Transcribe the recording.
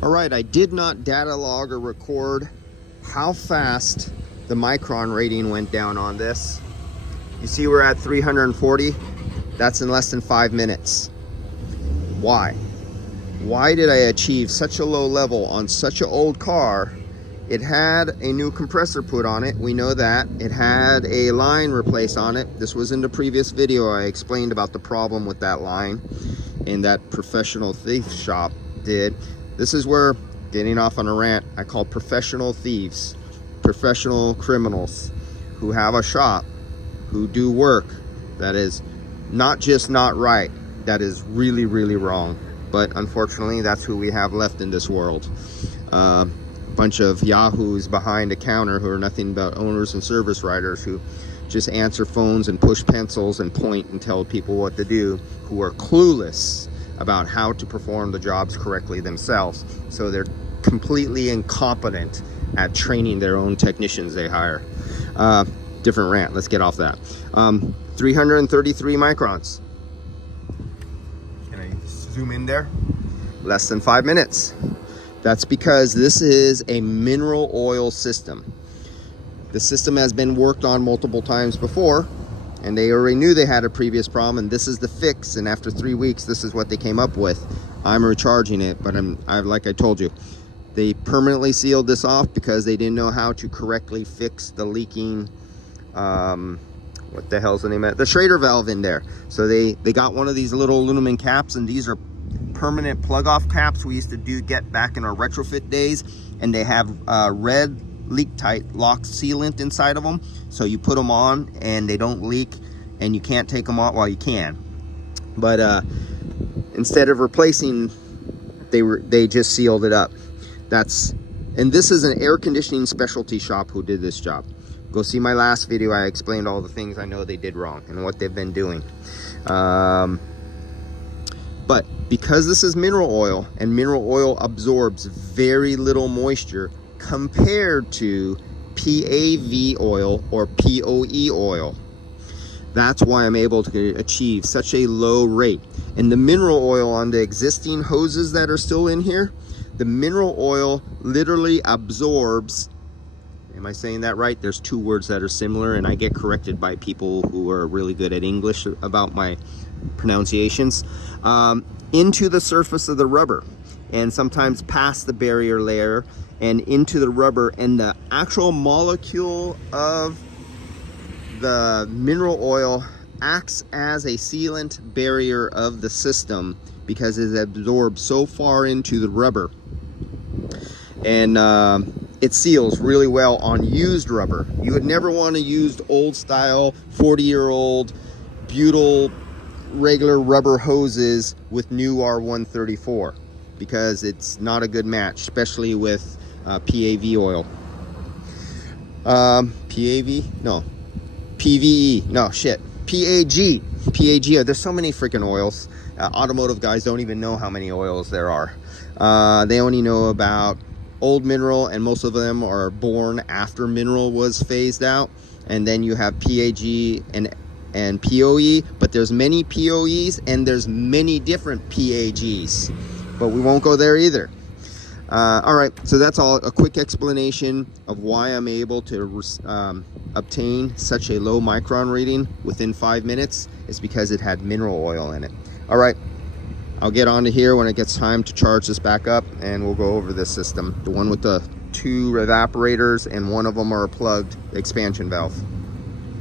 All right, I did not data log or record how fast the micron rating went down on this. You see we're at 340. That's in less than 5 minutes. Why? Why did I achieve such a low level on such an old car? It had a new compressor put on it. We know that. It had a line replaced on it. This was in the previous video. I explained about the problem with that line in that professional thief shop did. This is where, getting off on a rant, I call professional thieves, professional criminals who have a shop, who do work that is not just not right, that is really, really wrong. But unfortunately, that's who we have left in this world. A bunch of yahoos behind a counter who are nothing but owners and service writers who just answer phones and push pencils and point and tell people what to do, who are clueless about how to perform the jobs correctly themselves. So they're completely incompetent at training their own technicians they hire. Different rant, let's get off that. 333 microns. Can I zoom in there? Less than 5 minutes. That's because this is a mineral oil system. The system has been worked on multiple times before, and they already knew they had a previous problem, and this is the fix. And after 3 weeks, this is what they came up with. I'm recharging it, but like I told you, they permanently sealed this off because they didn't know how to correctly fix the leaking, what the hell's the name of it? The Schrader valve in there. So they got one of these little aluminum caps, and these are permanent plug-off caps we used to get back in our retrofit days, and they have red leak tight lock sealant inside of them, so you put them on and they don't leak, and you can't take them off. Well, you can, but instead of replacing, they just sealed it up. And this is an air conditioning specialty shop who did this job. Go see my last video. I explained all the things I know they did wrong and what they've been doing. But because this is mineral oil, and mineral oil absorbs very little moisture compared to PAV oil or POE oil, that's why I'm able to achieve such a low rate. And the mineral oil on the existing hoses that are still in here, the mineral oil literally absorbs, am I saying that right? There's two words that are similar, and I get corrected by people who are really good at English about my pronunciations, into the surface of the rubber, and sometimes past the barrier layer and into the rubber, and the actual molecule of the mineral oil acts as a sealant barrier of the system because it absorbs so far into the rubber, and it seals really well on used rubber. You would never want to use old style 40-year-old butyl regular rubber hoses with new R134 because it's not a good match, especially with PAV oil. PAV? No. PVE? No, shit. PAG. PAG. There's so many freaking oils. Automotive guys don't even know how many oils there are. They only know about old mineral, and most of them are born after mineral was phased out. And then you have PAG and POE, but there's many POEs and there's many different PAGs, but we won't go there either. All right, so that's all a quick explanation of why I'm able to obtain such a low micron reading within 5 minutes. It's because it had mineral oil in it. All right, I'll get on to here when it gets time to charge this back up, and we'll go over this system, the one with the 2 evaporators, and one of them are a plugged expansion valve.